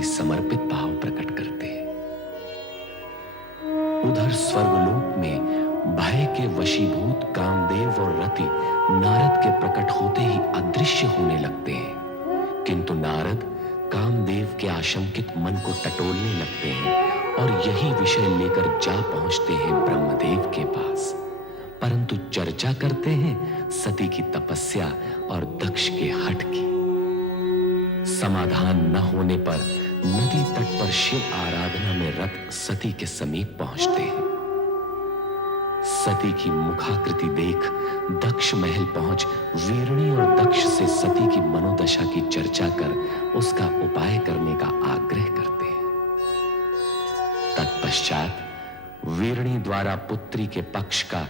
प्रति समर्पित भाव प्रकट करते हैं। उधर स्वर्गलोक में भय के वशीभूत कामदेव और रति नारद के प्रकट होते ही अदृश्य होने लगते हैं, किंतु नारद कामदेव के आशंकित मन को टटोलने लगते हैं और यही विषय लेकर जा पहुंचते हैं ब्रह्मदेव के पास, परंतु चर्चा करते हैं सती की तपस्या और दक्ष के हठ की। समाधान न होने पर नदी तट पर शिव आराधना में रत सती के समीप पहुंचते हैं। सती की मुखाकृति देख दक्ष महल पहुंच वीरणी और दक्ष से सती की मनोदशा की चर्चा कर उसका उपाय करने का आग्रह करते हैं। तत्पश्चात वीरणी द्वारा पुत्री के पक्ष का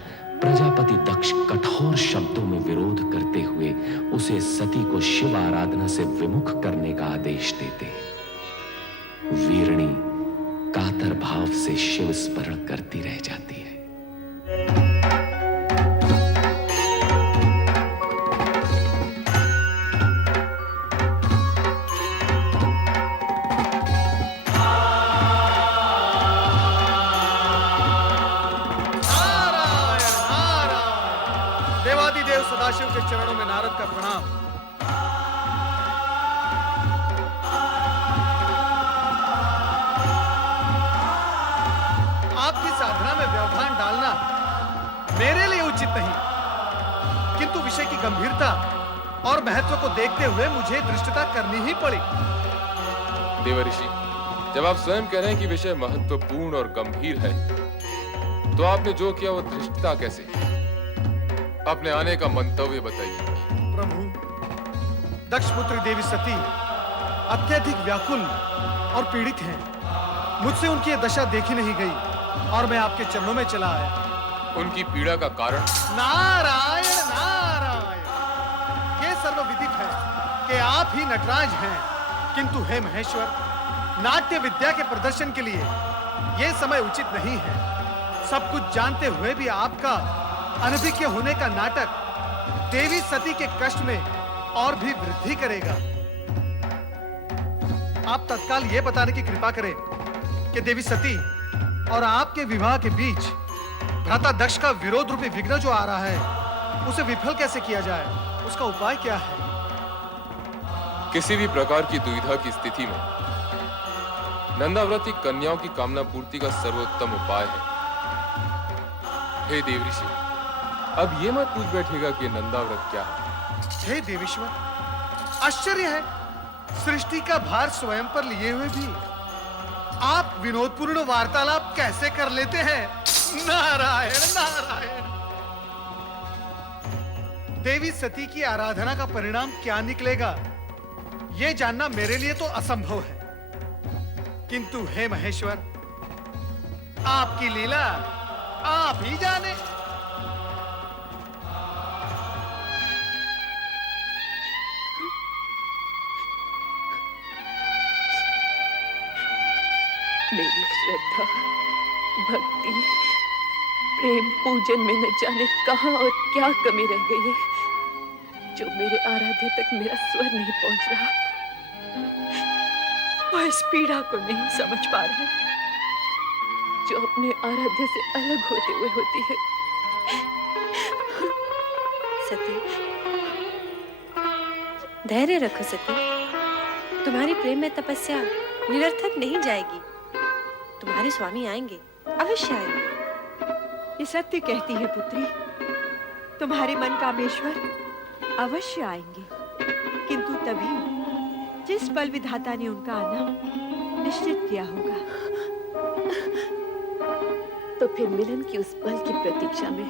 प्रजापति दक्ष कठोर शब्दों में विरोध करते हुए उसे सती को शिव आराधना से विमुख करने का आदेश देते हैं। वीरणी कातर भाव से शिव स्मरण करती रह जाती है। देवादिदेव सदाशिव के चरणों में नारद का प्रणाम। आपकी साधना में व्यवधान डालना मेरे लिए उचित नहीं, किंतु विषय की गंभीरता और महत्व को देखते हुए मुझे धृष्टता करनी ही पड़ी। देवऋषि, जब आप स्वयं कह रहे हैं कि विषय महत्वपूर्ण और गंभीर है, तो आपने जो किया वो धृष्टता कैसे? अपने आने का मंतव्य बताइए। प्रभु, दक्षपुत्री देवी सती अत्यधिक व्याकुल और पीड़ित हैं। मुझसे उनकी यह दशा देखी नहीं गई और मैं आपके चरणों में चला आया। उनकी पीड़ा का कारण? नारायण नारायण, ये सर्वविदित है कि आप ही नटराज हैं, किंतु हे महेश्वर, नाट्य विद्या के प्रदर्शन के लिए यह समय उचित नहीं है। सब कुछ जानते हुए भी आपका अनभिज्ञ होने का नाटक देवी सती के कष्ट में और भी वृद्धि करेगा। आप तत्काल यह बताने की कृपा करें कि देवी सती और आपके विवाह के बीच भ्राता दक्ष का विरोध रूपी विघ्न जो आ रहा है, उसे विफल कैसे किया जाए? उसका उपाय क्या है? किसी भी प्रकार की दुविधा की स्थिति में नंदाव्रती कन्याओं की कामना पूर्ति का सर्वोत्तम उपाय है। हे देवऋषि, अब ये मत पूछ बैठेगा कि नंदाव्रत क्या है। हे देवेश्वर, आश्चर्य है, सृष्टि का भार स्वयं पर लिए हुए भी आप विनोदपूर्ण वार्तालाप कैसे कर लेते हैं? नारायण नारायण। देवी सती की आराधना का परिणाम क्या निकलेगा, यह जानना मेरे लिए तो असंभव है, किंतु हे महेश्वर, आपकी लीला आप ही जाने। मेरी श्रद्धा, भक्ति, प्रेम, पूजन में न जाने कहां और क्या कमी रह गई है, जो मेरे आराध्य तक मेरा स्वर नहीं पहुंच रहा। वह इस पीड़ा को नहीं समझ पा रहा, जो अपने आराध्य से अलग होते हुए होती है। सती, धैर्य रखो सती, तुम्हारी प्रेम में तपस्या निरर्थक नहीं जाएगी। तुम्हारे स्वामी आएंगे, अवश्य आएंगे। ये सत्य कहती है पुत्री, तुम्हारे मन कामेश्वर अवश्य आएंगे, किंतु तभी जिस पल विधाता ने उनका आना निश्चित किया होगा। तो फिर मिलन की उस पल की प्रतीक्षा में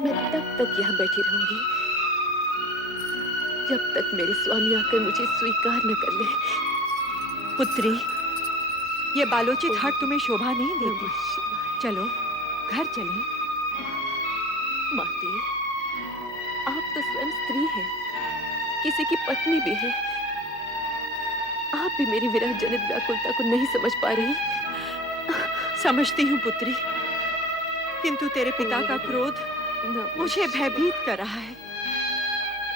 मैं तब तक यहाँ बैठी रहूंगी जब तक मेरे स्वामी आकर मुझे स्वीकार न कर ले। पुत्री, ये बालोचित हट तुम्हें शोभा नहीं देती। चलो घर चलें। माते, आप तो स्वयं स्त्री हैं, किसी की पत्नी भी है। आप भी मेरी विरह जनित व्याकुलता को नहीं समझ पा रही। समझती हूँ पुत्री, किंतु तेरे पिता का क्रोध मुझे भयभीत कर रहा है।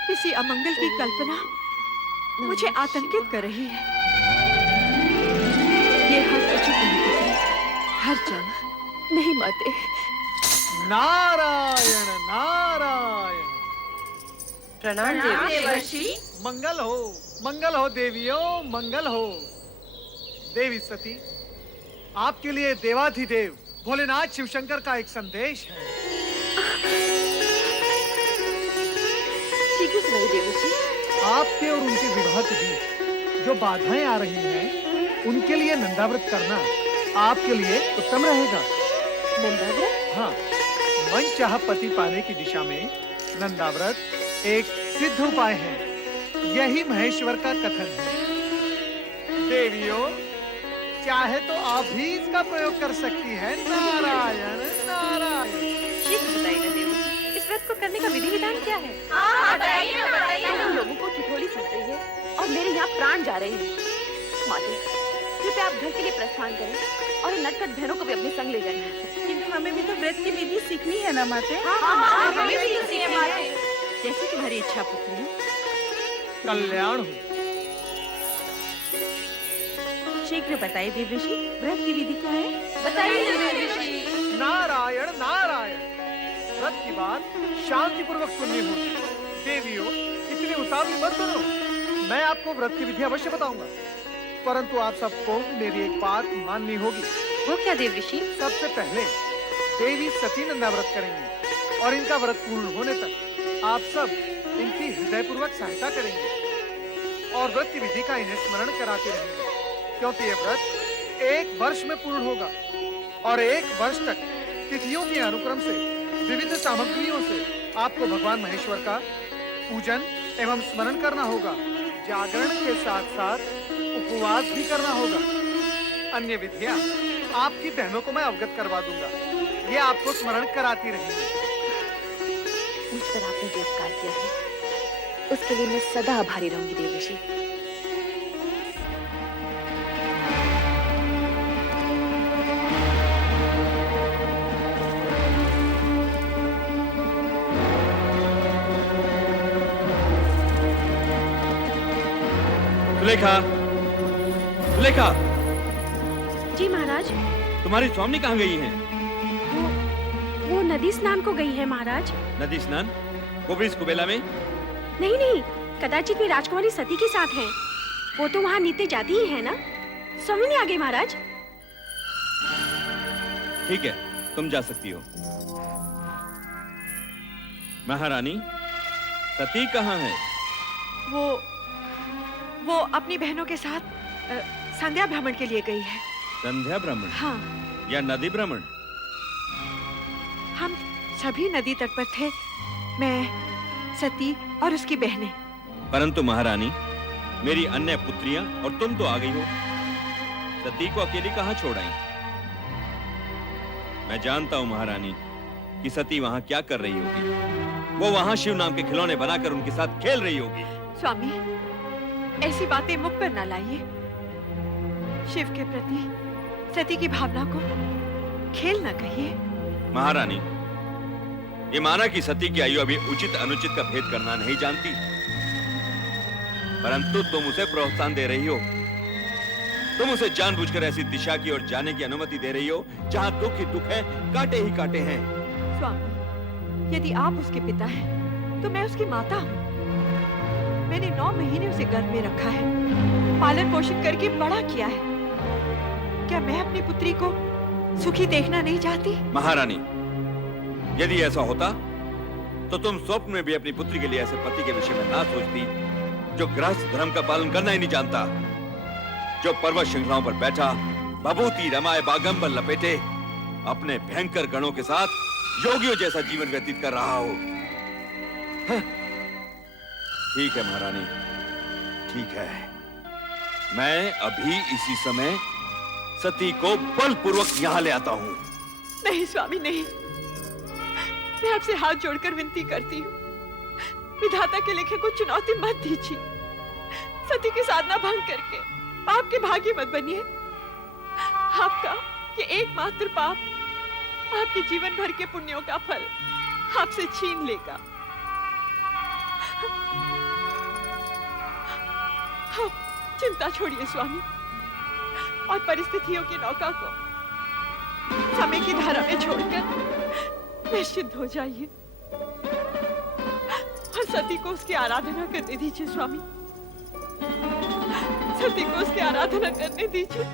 किसी अमंगल की कल्पना मुझे आतंकित कर रही है। ये हट उचित नहीं पुत्री। घर चल। नहीं माते, नारायण नारायण। प्रणाम देवर्षि। मंगल हो देवियों, मंगल हो। देवी सती, आपके लिए देवाधिदेव भोलेनाथ शिवशंकर का एक संदेश है। शीघ्र सुनाइए देवर्षि। आपके और उनके विवाह के बीच जो बाधाएं आ रही हैं, उनके लिए नंदाव्रत करना आपके लिए उत्तम रहेगा। नंदाव्रत? हाँ, मनचाहा पति पाने की दिशा में नंदाव्रत एक सिद्ध उपाय है। यही महेश्वर का कथन है। देवियों, चाहे तो आप भी इसका प्रयोग कर सकती हैं। नारायण नारायण। शीघ्र बताइए ना देवर्षि, इस व्रत को करने का विधि विधान क्या है? तुम लोगों को ठिठोली सुन रही है और मेरे यहाँ प्राण जा रहे हैं। माते, कृपया आप घर के लिए प्रस्थान करें और इन नटखट बहनों को भी अपने संग ले जाएं। किंतु हमें भी तो व्रत की विधि सीखनी है ना माते। हमें भी तो सीखनी है। जैसे तुम्हारी इच्छा पुत्री। कल्याण हो। शीघ्र बताइए देवर्षि, व्रत की विधि क्या है? बताइए देवर्षि। नारायण नारायण। व्रत की बात शांति पूर्वक सुननी होगी। देवियों, इतनी उतावली मत करो। मैं आपको व्रत की विधि अवश्य बताऊंगा, परंतु आप सबको मेरी एक बात माननी होगी। वो क्या देवर्षि? सबसे पहले देवी सती नंदाव्रत करेंगी और इनका व्रत पूर्ण होने तक आप सब इनकी हृदयपूर्वक सहायता करेंगे और व्रत की विधि का इन्हें स्मरण कराते रहेंगे, क्योंकि ये व्रत 1 वर्ष में पूर्ण होगा और 1 वर्ष तक तिथियों के अनुक्रम से विविध सामग्रियों से आपको भगवान महेश्वर का पूजन एवं स्मरण करना होगा। जागरण के साथ साथ उपवास भी करना होगा। अन्य विधियां आपकी बहनों को मैं अवगत करवा दूंगा, ये आपको स्मरण कराती रहेंगी। मुझ पर आपने जो उपकार किया है, उसके लिए मैं सदा आभारी रहूंगी देवर्षि। सुलेखा, सुलेखा, जी महाराज। तुम्हारी स्वामी कहाँ गई हैं? वो नदी स्नान को गई है महाराज। नदी स्नान? वो भी इस कुबेला में? नहीं नहीं, कदाचित वे राजकुमारी सती के साथ हैं। वो तो वहाँ नित्य जाती ही है ना। स्वामी नहीं आ गई महाराज। ठीक है, तुम जा सकती हो। महारानी, सती कहाँ है? वो अपनी बहनों के साथ संध्या भ्रमण के लिए गई है। संध्या भ्रमण? हाँ, या नदी भ्रमण? हम सभी नदी तट पर थे, मैं, सती और उसकी बहनें। परंतु महारानी, मेरी अन्य पुत्रियां और तुम तो आ गई हो। सती को अकेली कहाँ छोड़ आई? मैं जानता हूँ महारानी कि सती वहाँ क्या कर रही होगी। वो वहाँ शिव नाम के खिलौने बनाकर उनके साथ खेल रही होगी। स्वामी, ऐसी बातें मुख पर न लाइए। शिव के प्रति सती की भावना को खेल न कहिए। महारानी, ये माना कि सती की आयु अभी उचित अनुचित का भेद करना नहीं जानती, परंतु तुम उसे प्रोत्साहन दे रही हो। तुम उसे जानबूझकर ऐसी दिशा की ओर जाने की अनुमति दे रही हो जहां दुख ही दुख है, कांटे ही कांटे हैं। स्वामी, यदि आप उसके पिता हैं, तो मैं उसकी माता हूँ। मैंने 9 महीने उसे गर्भ में रखा है, पालन पोषण करके बड़ा किया है। क्या मैं अपनी पुत्री को सुखी देखना नहीं चाहती? महारानी, यदि ऐसा होता तो तुम स्वप्न में भी अपनी पुत्री के लिए ऐसे पति के विषय में ना सोचती जो गृहस्थ धर्म का पालन करना ही नहीं जानता, जो पर्वत श्रृंखलाओं पर बैठा बभूति रमाए बागंबर लपेटे अपने भयंकर गणों के साथ योगियों जैसा जीवन व्यतीत कर रहा हो। ठीक है महारानी, ठीक है। मैं अभी इसी समय सती को बलपूर्वक यहाँ ले आता हूँ। नहीं स्वामी, नहीं। मैं आपसे हाथ जोड़कर विनती करती हूँ, विधाता के लिखे को चुनौती मत दीजिए। सती की साधना भंग करके आपके भाग्य मत बनिए। आपका ये एकमात्र पाप आपके जीवन भर के पुण्यों का फल आपसे छीन लेगा। अब चिंता छोड़िए स्वामी और परिस्थितियों की नौका को समय की धारा में छोड़कर निश्चिंत हो जाइए और सती को उसकी आराधना करने दीजिए स्वामी। सती को उसकी आराधना करने दीजिए।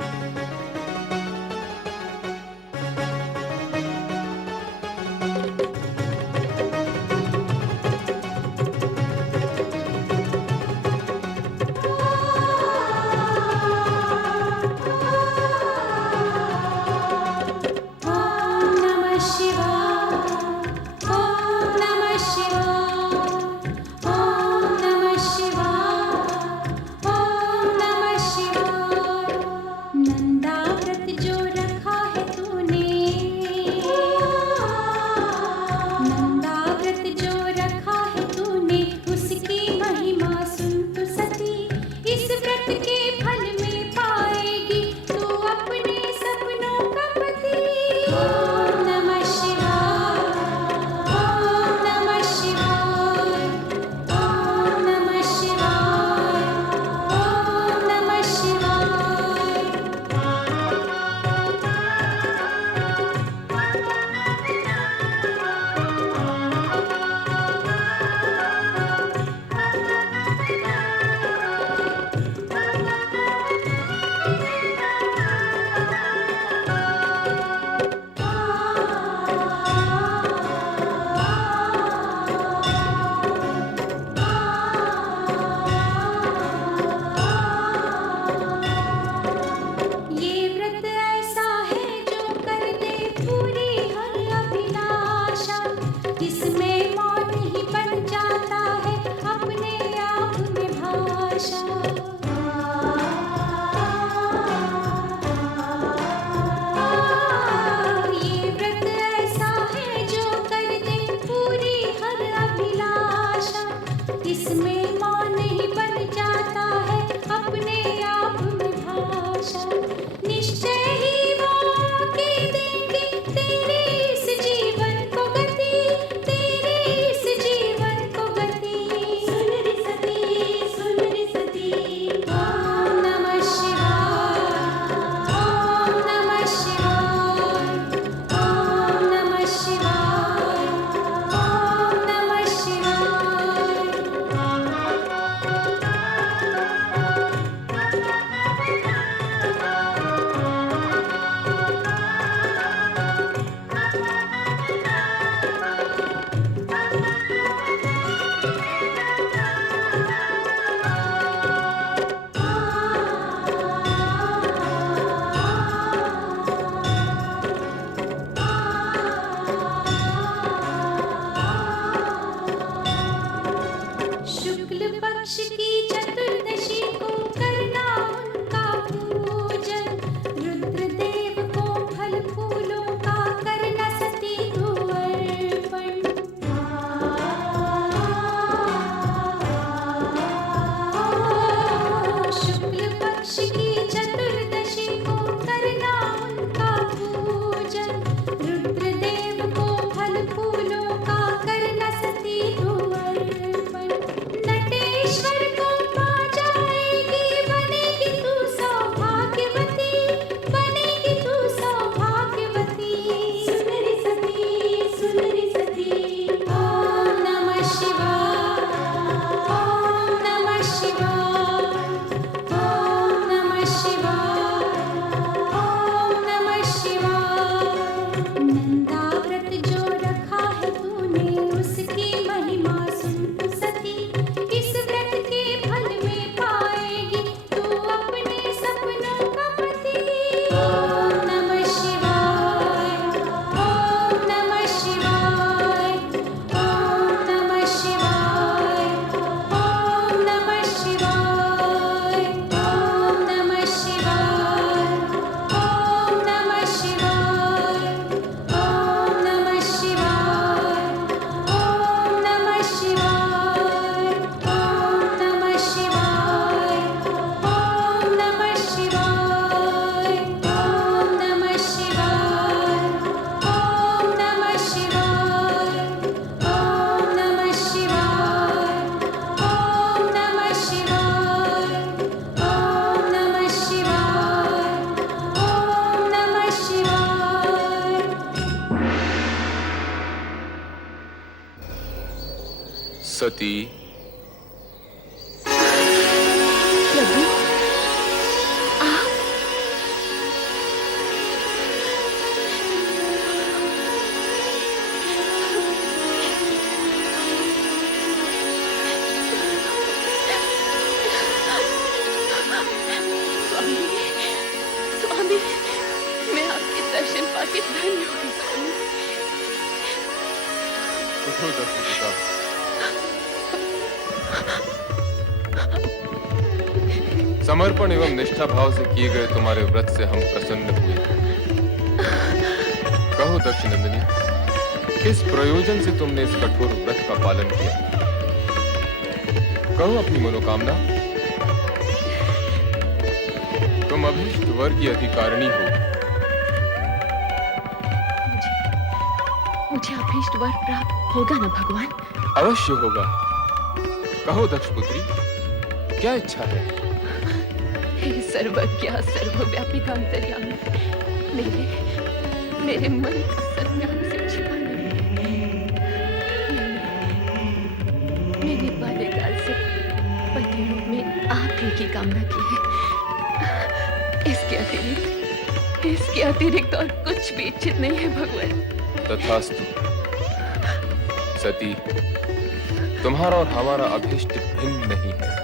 सती, प्रभु आप स्वामी, स्वामी, मैं आपके दर्शन पाके धन्य हो गई स्वामी। उठो दक्षिण पिता। समर्पण एवं निष्ठा भाव से किए गए तुम्हारे व्रत से हम प्रसन्न हुए। कहो दक्षिणंदिनी, किस प्रयोजन से तुमने इस कठोर व्रत का पालन किया? कहो अपनी मनोकामना। तुम अभीष्ट वर की अधिकारिणी हो। मुझे अभीष्ट वर प्राप्त होगा ना भगवान? अवश्य होगा। कहो दक्षपुत्री, क्या इच्छा है? हे सर्वज्ञ सर्वव्यापी अंतर्यामी, मेरे मन का सत्य हमसे छिपा नहीं। मैंने बाल्यकाल से पति रूप में आप ही की कामना की है। इसके अतिरिक्त और कुछ भी इच्छित नहीं है भगवान। तथास्तु। सती, तुम्हारा और हमारा अभीष्ट भिन्न नहीं है।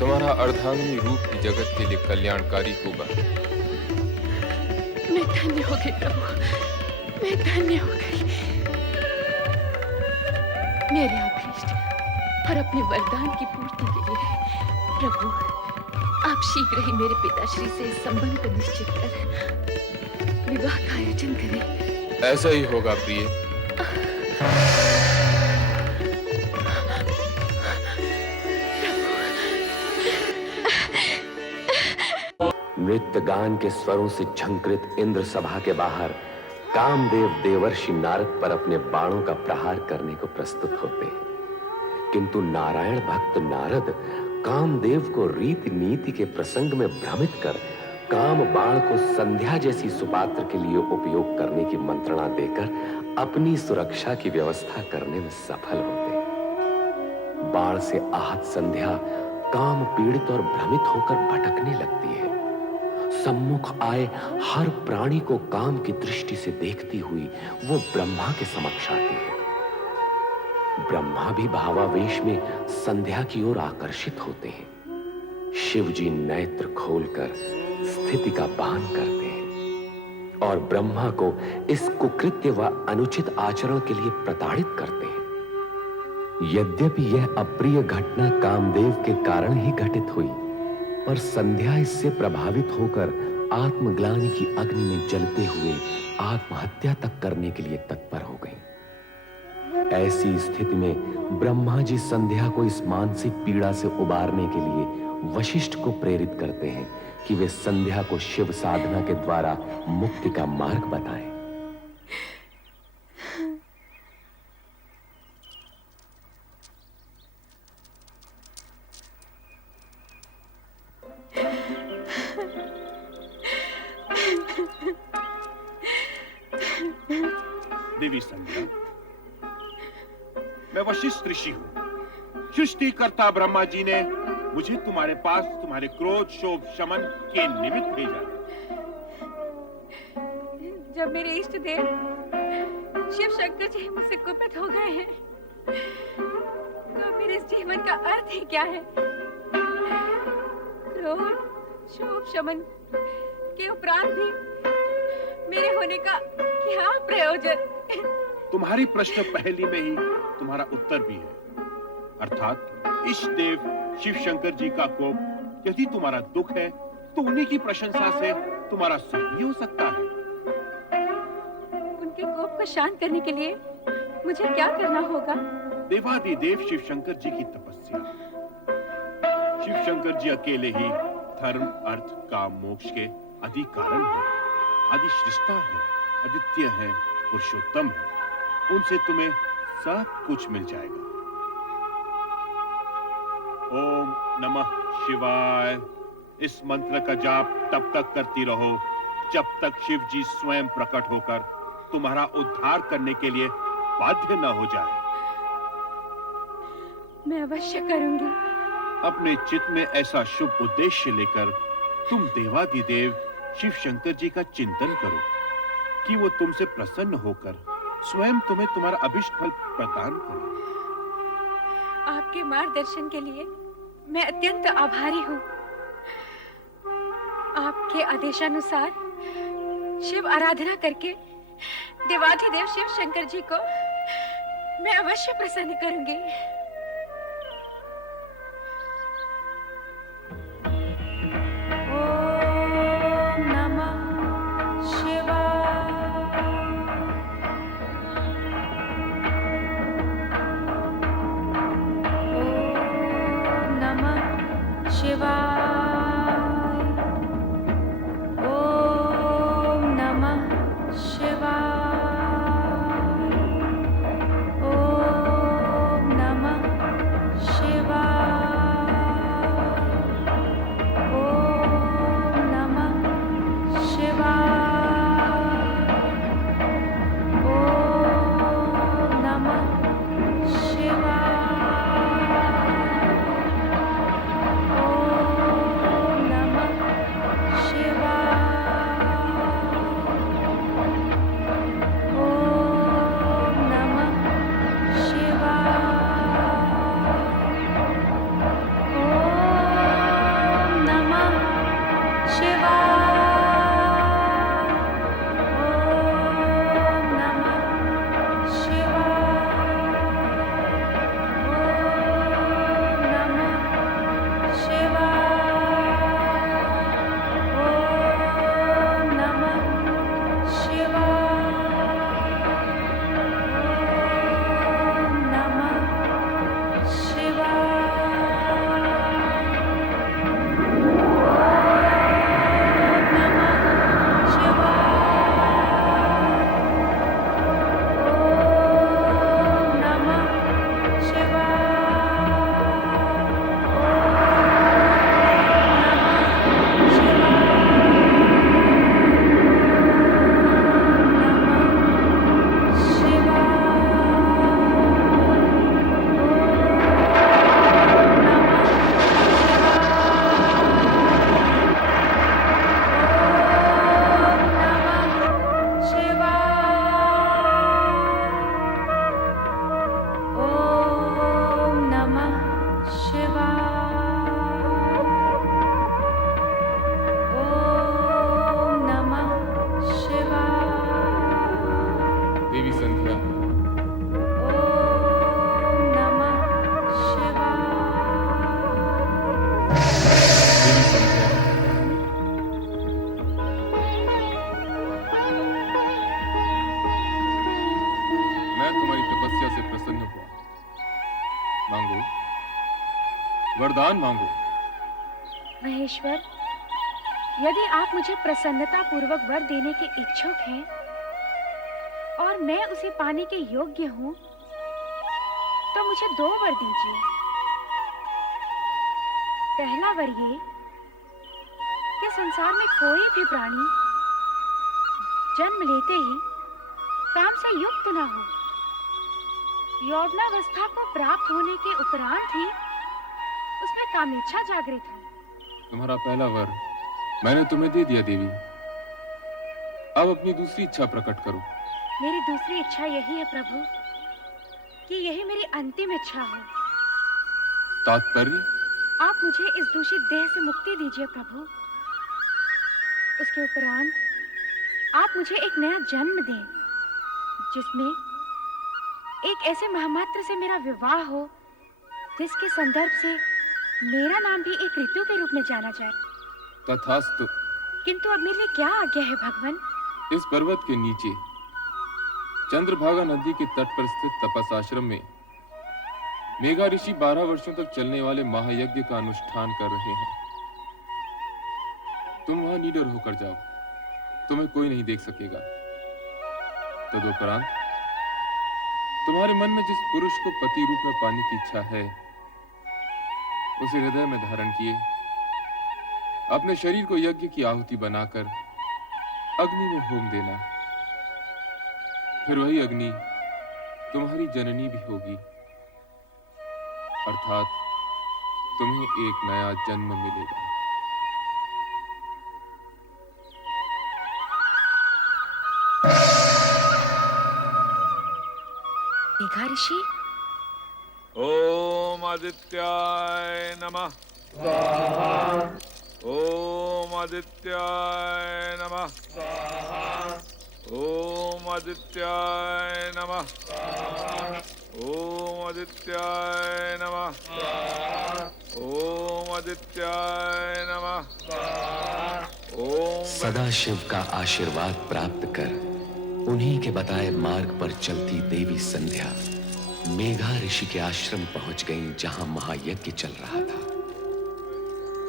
तुम्हारा अर्धांगिनी रूप ही जगत के लिए कल्याणकारी होगा। मैं धन्य हो गई प्रभु, मैं धन्य हो गई। मेरे अभीष्ट और अपने वरदान की पूर्ति के लिए प्रभु, आप शीघ्र ही मेरे पिताश्री से इस संबंध को निश्चित कर विवाह का आयोजन करें। ऐसा ही होगा प्रिय। नृत्य गान के स्वरों से झंकृत इंद्र सभा के बाहर कामदेव देवर्षि नारद पर अपने बाणों का प्रहार करने को प्रस्तुत होते हैं, किंतु नारायण भक्त नारद कामदेव को रीति नीति के प्रसंग में भ्रमित कर काम बाण को संध्या जैसी सुपात्र के लिए उपयोग करने की मंत्रणा देकर अपनी सुरक्षा की व्यवस्था करने में सफल होते हैं। बाण से आहत संध्या काम पीड़ित और भ्रमित होकर भटकने लगती है। सम्मुख आए हर प्राणी को काम की दृष्टि से देखती हुई वो ब्रह्मा के समक्ष आती है। ब्रह्मा भी भावावेश में संध्या की ओर आकर्षित होते हैं। शिव जी नेत्र खोलकर स्थिति का भान करते हैं और ब्रह्मा को इस कुकृत्य व अनुचित आचरण के लिए प्रताड़ित करते हैं। यद्यपि यह अप्रिय घटना कामदेव के कारण ही घटित हुई, पर संध्या इससे प्रभावित होकर आत्मग्लानि की अग्नि में जलते हुए आत्महत्या तक करने के लिए तत्पर हो गई। ऐसी स्थिति में ब्रह्मा जी संध्या को इस मानसिक पीड़ा से उबारने के लिए वशिष्ठ को प्रेरित करते हैं कि वे संध्या को शिव साधना के द्वारा मुक्ति का मार्ग बताएं। देवी संध्या, मैं वशिष्ठ ऋषि हूँ। सृष्टिकर्ता ब्रह्मा जी ने मुझे तुम्हारे पास तुम्हारे क्रोध शोभ शमन के निमित्त भेजा। जब मेरे इष्ट देव शिव शंकर जी मुझसे कुपित हो गए हैं, तो मेरे इस जीवन का अर्थ ही क्या है? क्रोध शोभ शमन के उपरांत भी मेरे होने का क्या प्रयोजन? तुम्हारी प्रश्न पहली में ही तुम्हारा उत्तर भी है। अर्थात इष्ट देव शिव शंकर जी का कोप यदि तुम्हारा दुख है, तो उन्हीं की प्रशंसा से तुम्हारा सुख भी हो सकता है। उनके कोप को शांत करने के लिए मुझे क्या करना होगा? देवादिदेव शिव शंकर जी की तपस्या। शिव शंकर जी अकेले ही धर्म अर्थ काम मोक्ष के आदि कारण है, आदि सृष्टा है, अद्वितीय है, पुरुषोत्तम है। उनसे तुम्हें सब कुछ मिल जाएगा। ओम नमः शिवाय इस मंत्र का जाप तब तक करती रहो जब तक शिव जी स्वयं प्रकट होकर तुम्हारा उद्धार करने के लिए बाध्य न हो जाए। मैं अवश्य करूंगी। अपने चित्त में ऐसा शुभ उद्देश्य लेकर तुम देवादिदेव शिव शंकर जी का चिंतन करो कि वो तुमसे प्रसन्न होकर स्वयं तुम्हें तुम्हारा अभिष्ट फल प्रदान करे। आपके मार्गदर्शन के लिए मैं अत्यंत आभारी हूँ। आपके आदेशानुसार शिव आराधना करके देवाधिदेव शिव शंकर जी को मैं अवश्य प्रसन्न करूंगी। ओम नमः शिवाय। ओम नमः शिवाय। ओम नमः शिवाय। ओम नमः शिवाय। ओम नमः शिवाय। ओम नमः वरदान मांगो। महेश्वर, यदि आप मुझे प्रसन्नता पूर्वक वर देने के इच्छुक हैं और मैं उसे पाने के योग्य हूँ, तो मुझे 2 वर दीजिए। पहला वर ये कि संसार में कोई भी प्राणी जन्म लेते ही काम से युक्त ना हो, यौवनावस्था को प्राप्त होने के उपरांत ही उसमें कामेच्छा जागृत हो। तुम्हारा पहला वर मैंने तुम्हें दे दिया देवी। अब अपनी दूसरी इच्छा प्रकट करो। मेरी दूसरी इच्छा यही है प्रभु कि यही मेरी अंतिम इच्छा हो। तात्पर्य? आप मुझे इस दूषित देह से मुक्ति दीजिए प्रभु। उसके उपरांत आप मुझे एक नया जन्म दें, जिसमें एक ऐसे महामात्र से मेरा विवाह हो जिसके संदर्भ से मेरा नाम भी एक ऋतु के रूप में जाना जाए। तथास्तु। किंतु अब मेरे लिए क्या आज्ञा है भगवान? इस पर्वत के नीचे चंद्रभागा नदी के तट पर स्थित तपस आश्रम में मेघा ऋषि 12 वर्षों तक चलने वाले महायज्ञ का अनुष्ठान कर रहे हैं। तुम वहां निडर होकर जाओ, तुम्हें कोई नहीं देख सकेगा। तदुपरांत तुम्हारे मन में जिस पुरुष को पति रूप में पाने की इच्छा है, उसे हृदय में धारण किए अपने शरीर को यज्ञ की आहुति बनाकर अग्नि में होम देना। फिर वही अग्नि तुम्हारी जननी भी होगी। अर्थात तुम्हें एक नया जन्म मिलेगा। मेघा ऋषि, ओम आदित्याय नमः। ओम आदित्याय नमः। ओम आदित्याय नमः। ओम आदित्याय नमः। ओम आदित्याय नमः। ओम सदाशिव का आशीर्वाद प्राप्त कर उन्हीं के बताए मार्ग पर चलती देवी संध्या मेघा ऋषि के आश्रम पहुंच गईं, जहां महायज्ञ चल रहा था।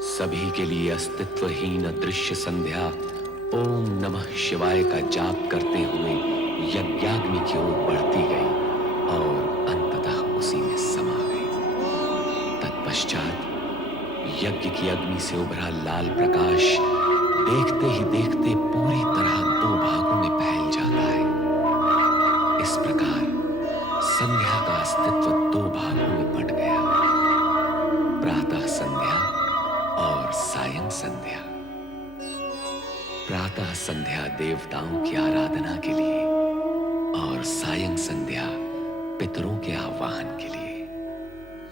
सभी के लिए अस्तित्वहीन अदृश्य संध्या ओम नमः शिवाय का जाप करते हुए यज्ञाग्नि की ओर बढ़ती गई और अंततः उसी में समा गई। तत्पश्चात यज्ञ की अग्नि से उभरा लाल प्रकाश देखते ही देखते पूरी तरह दो भागों में फैल जाता है। इस प्रकार संध्या का अस्तित्व दो भागों में बंट गया, प्रातः संध्या और सायं संध्या। प्रातः संध्या देवताओं की आराधना के लिए और सायं संध्या पितरों के आह्वान के लिए।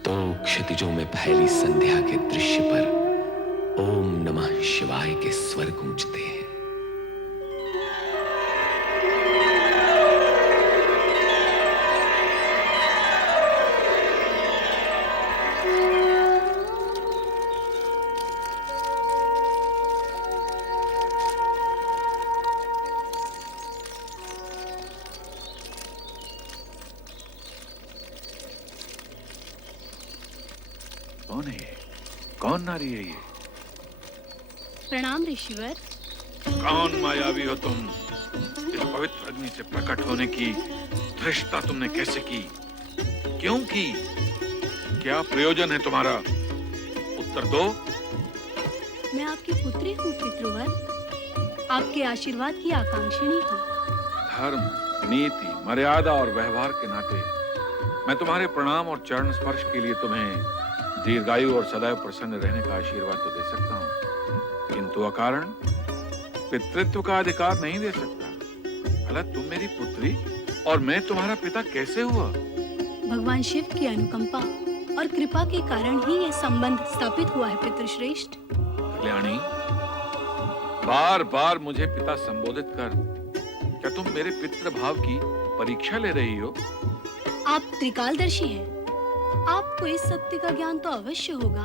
तो क्षितिजों में फैली संध्या के दृश्य पर ओम नमः शिवाय के स्वर गूंजते हैं। कौन है ये? कौन नारी है ये? प्रणाम ऋषिवर। कौन मायावी हो तुम? इस पवित्र अग्नि से प्रकट होने की धृष्टता तुमने कैसे की? क्यों की? क्या प्रयोजन है तुम्हारा? उत्तर दो। मैं आपकी पुत्री हूँ पितृवर, आपके आशीर्वाद की आकांक्षिणी हूँ। धर्म, नीति, मर्यादा और व्यवहार के नाते मैं तुम्हारे प्रणाम और चरण स्पर्श के लिए तुम्हें दीर्घायु और सदैव प्रसन्न रहने का आशीर्वाद तो दे सकता हूँ, किंतु अकारण पितृत्व का अधिकार नहीं दे सकता। भला तुम मेरी पुत्री और मैं तुम्हारा पिता कैसे हुआ? भगवान शिव की अनुकंपा और कृपा के कारण ही यह संबंध स्थापित हुआ है पितृश्रेष्ठ। कल्याणी, बार बार मुझे पिता संबोधित कर क्या तुम मेरे पितृ भाव की परीक्षा ले रही हो? आप त्रिकालदर्शी हैं। आपको इस सत्य का ज्ञान तो अवश्य होगा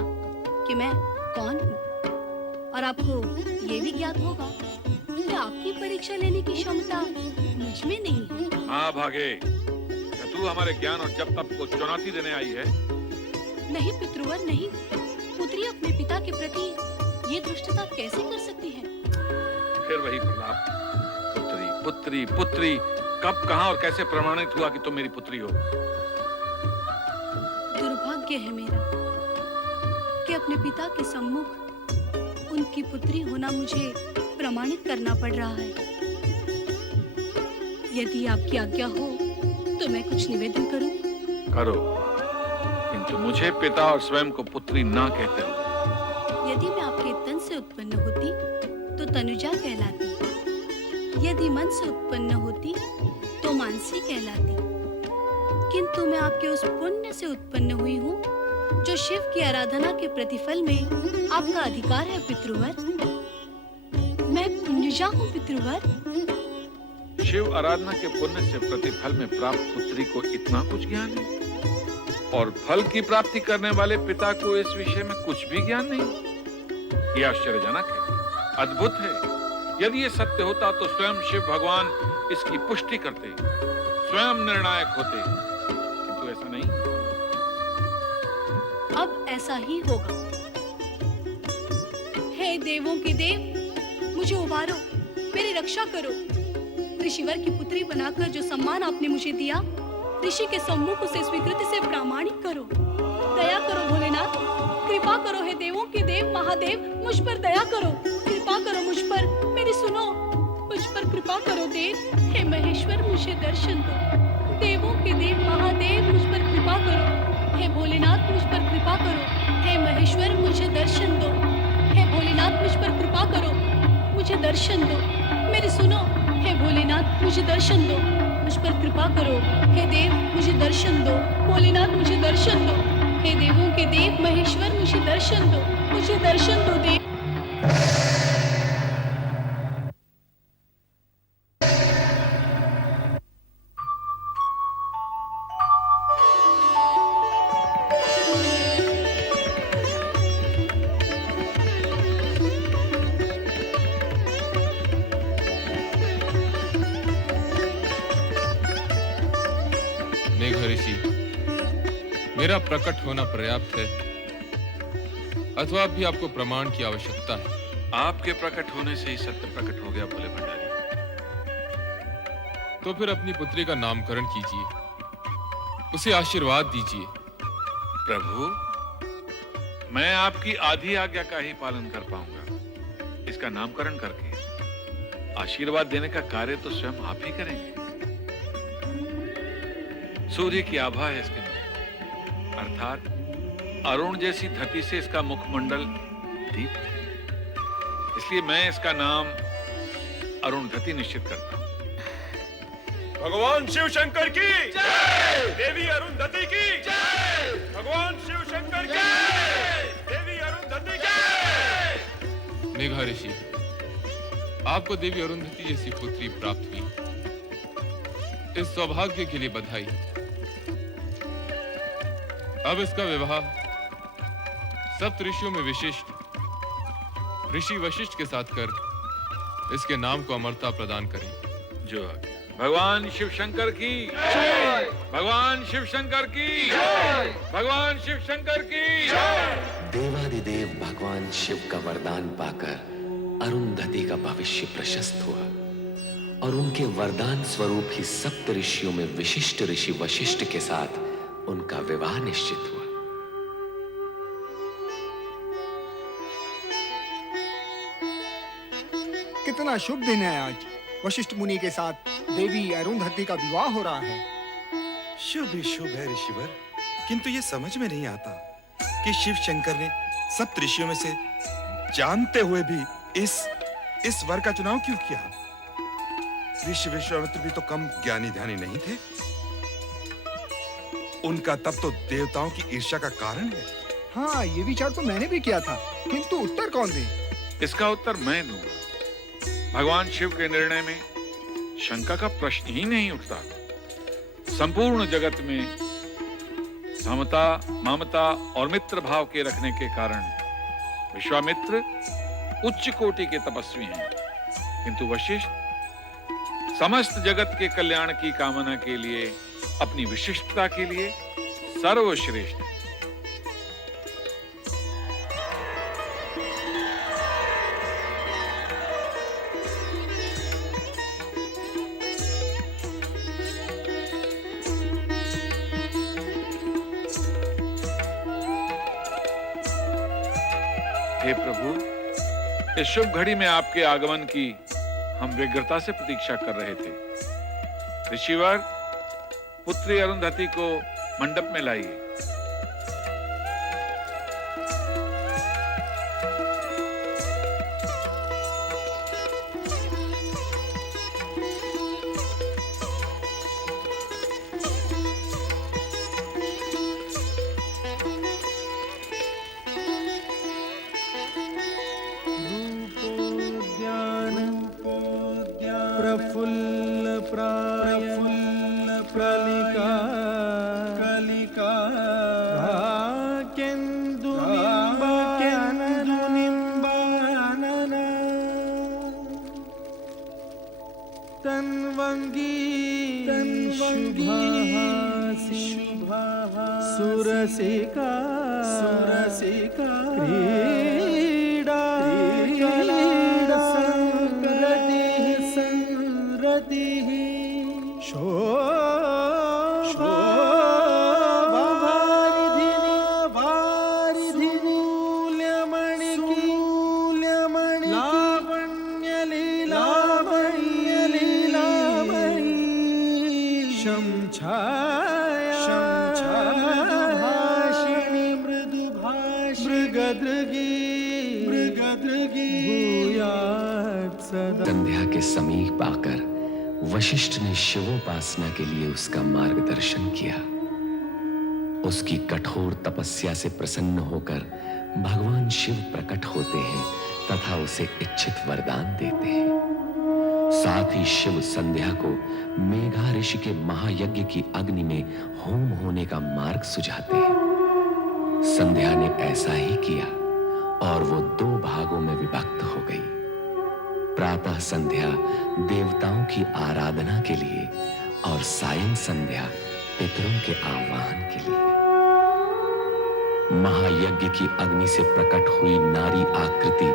कि मैं कौन हूँ, और आपको ये भी ज्ञात होगा कि आपकी परीक्षा लेने की क्षमता मुझ में नहीं है। हाँ भागे, क्या तू हमारे ज्ञान और जप तप को चुनौती देने आई है? नहीं पितृवर, नहीं। पुत्री अपने पिता के प्रति ये दुष्टता कैसे कर सकती है? फिर वही प्रलाप, पुत्री पुत्री पुत्री। कब, कहाँ और कैसे प्रमाणित हुआ कि तुम मेरी पुत्री हो? दुर्भाग्य है मेरा कि अपने पिता के सम्मुख उनकी पुत्री होना मुझे प्रमाणित करना पड़ रहा है। यदि आपकी आज्ञा हो तो मैं कुछ निवेदन करूं? करो, किंतु मुझे पिता और स्वयं को पुत्री ना कहते हो। यदि मैं आपके तन से उत्पन्न होती तो तनुजा कहलाती, यदि मन से उत्पन्न होती तो मानसी कहलाती, किंतु मैं आपके उस पुण्य से उत्पन्न हुई हूँ जो शिव की आराधना के प्रतिफल में आपका अधिकार है पितृवर। मैं पुण्यजा हूँ पितृवर। शिव आराधना के पुण्य से प्रतिफल में प्राप्त पुत्री को इतना कुछ ज्ञान है, और फल की प्राप्ति करने वाले पिता को इस विषय में कुछ भी ज्ञान नहीं। यह आश्चर्यजनक है, अद्भुत है। यदि ये सत्य होता तो स्वयं शिव भगवान इसकी पुष्टि करते, स्वयं निर्णायक होते, किंतु ऐसा नहीं। अब ऐसा ही होगा। हे देवों के देव, मुझे उबारो, मेरी रक्षा करो। ऋषिवर की पुत्री बनाकर जो सम्मान आपने मुझे दिया, ऋषि के सम्मुख उसे स्वीकृति से प्रामाणिक करो। दया करो भोलेनाथ, कृपा करो। हे देवों के देव महादेव, मुझ पर दया करो, कृपा करो मुझ पर, मेरी सुनो, मुझ पर कृपा करो देव। हे महेश्वर, मुझे दर्शन दो। देवों के देव महादेव, मुझ पर कृपा करो। हे भोलेनाथ मुझ पर कृपा करो, हे महेश्वर मुझे दर्शन दो, हे भोलेनाथ मुझ पर कृपा करो, मुझे दर्शन दो, मेरी सुनो, हे भोलेनाथ मुझे दर्शन दो, मुझ पर कृपा करो, हे देव मुझे दर्शन दो, भोलेनाथ मुझे दर्शन दो, हे देवों के देव महेश्वर मुझे दर्शन दो, मुझे दर्शन दो देव। मेघ ऋषि, मेरा प्रकट होना पर्याप्त है अथवा अभी आपको प्रमाण की आवश्यकता है? आपके प्रकट होने से ही सत्य प्रकट हो गया भोले भंडारी। तो फिर अपनी पुत्री का नामकरण कीजिए, उसे आशीर्वाद दीजिए। प्रभु, मैं आपकी आधी आज्ञा का ही पालन कर पाऊंगा। इसका नामकरण करके आशीर्वाद देने का कार्य तो स्वयं आप ही करेंगे। सूर्य की आभा है इसके मुख, अर्थात अरुण जैसी धरती से इसका मुखमंडल दीप्त है। इसलिए मैं इसका नाम अरुणधति निश्चित करता हूं। भगवान शिव शंकर की जय, देवी अरुंधति की जय, भगवान शिव शंकर की जय, देवी अरुंधति की जय। मेघा ऋषि, आपको देवी अरुंधति जैसी पुत्री प्राप्त हुई, इस सौभाग्य के लिए बधाई। अब इसका विवाह सप्त ऋषियों में विशिष्ट ऋषि वशिष्ठ के साथ कर इसके नाम को अमरता प्रदान करें। जो भगवान शिव शंकर की जय, भगवान शिव शंकर की जय, भगवान शिव शंकर की जय। देवादिदेव भगवान शिव का वरदान पाकर अरुंधति का भविष्य प्रशस्त हुआ और उनके वरदान स्वरूप ही सप्त ऋषियों में विशिष्ट ऋषि वशिष्ठ के साथ उनका विवाह निश्चित हुआ। कितना शुभ दिन है आज। वशिष्ठ मुनि के साथ देवी अरुंधति का विवाह हो रहा है। शुभ ही शुभ है ऋषिवर, किंतु ये समझ में नहीं आता कि शिव शंकर ने सप्त ऋषियों में से जानते हुए भी इस वर का चुनाव क्यों किया? ऋषि विश्वामित्र भी तो कम ज्ञानी ध्यानी नहीं थे। उनका तप तो देवताओं की ईर्ष्या का कारण है। हाँ, ये विचार तो मैंने भी किया था, किंतु उत्तर कौन दे? इसका उत्तर मैं दूंगा। भगवान शिव के निर्णय में शंका का प्रश्न ही नहीं उठता। संपूर्ण जगत में समता, ममता और मित्र भाव के रखने के कारण विश्वामित्र उच्च कोटि के तपस्वी हैं, किंतु वशिष्ठ समस्त जगत के कल्याण की कामना के लिए, अपनी विशिष्टता के लिए सर्वश्रेष्ठ है। हे प्रभु, इस शुभ घड़ी में आपके आगमन की हम व्यग्रता से प्रतीक्षा कर रहे थे। ऋषिवर, पुत्री अरुंधति को मंडप में लाइए। प्रफुल्ल प्रायफुल्ल प्रलिका कलिका केन्दु निम्बानन तन्वंगी शुभाः सुरसिका क्रीडा संरतिः शोभावारिधिनि शूल्यमणि लावण्यलीलामयी शंछाया संध्या के समीप आकर वशिष्ठ ने शिवोपासना के लिए उसका मार्गदर्शन किया। उसकी कठोर तपस्या से प्रसन्न होकर भगवान शिव प्रकट होते हैं तथा उसे इच्छित वरदान देते हैं। साथ ही शिव संध्या को मेघा ऋषि के महायज्ञ की अग्नि में होम होने का मार्ग सुझाते हैं। संध्या ने ऐसा ही किया और वो 2 भागों में विभक्त हो गई। प्रातः संध्या देवताओं की आराधना के लिए और सायं संध्या पितरों के आह्वान के लिए। महायज्ञ की अग्नि से प्रकट हुई नारी आकृति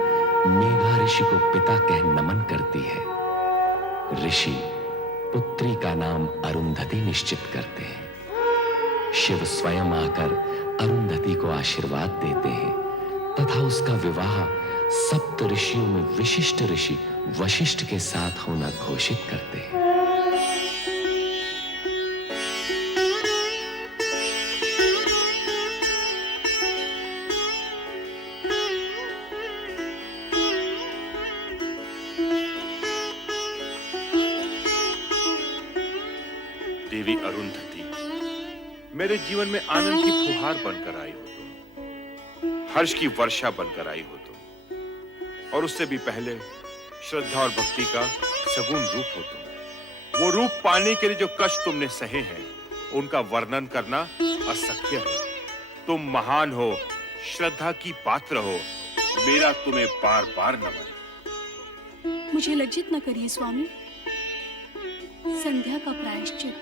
मेघा ऋषि को पिता कह नमन करती है। ऋषि पुत्री का नाम अरुंधति निश्चित करते हैं। शिव स्वयं आकर अरुंधति को आशीर्वाद देते हैं तथा उसका विवाह सप्त ऋषियों में विशिष्ट ऋषि वशिष्ठ के साथ होना घोषित करते हैं। देवी अरुंधति, मेरे जीवन में आनंद की फुहार बनकर आई हो तुम, हर्ष की वर्षा बनकर आई हो तुम, और उससे भी पहले श्रद्धा और भक्ति का सगुण रूप हो तुम। वो रूप पाने के लिए जो कष्ट तुमने सहे हैं, उनका वर्णन करना असख्य है। तुम महान हो, श्रद्धा की पात्र हो, मेरा तुम्हें बार बार नमन। मुझे लज्जित न करिए स्वामी। संध्या का प्रायश्चित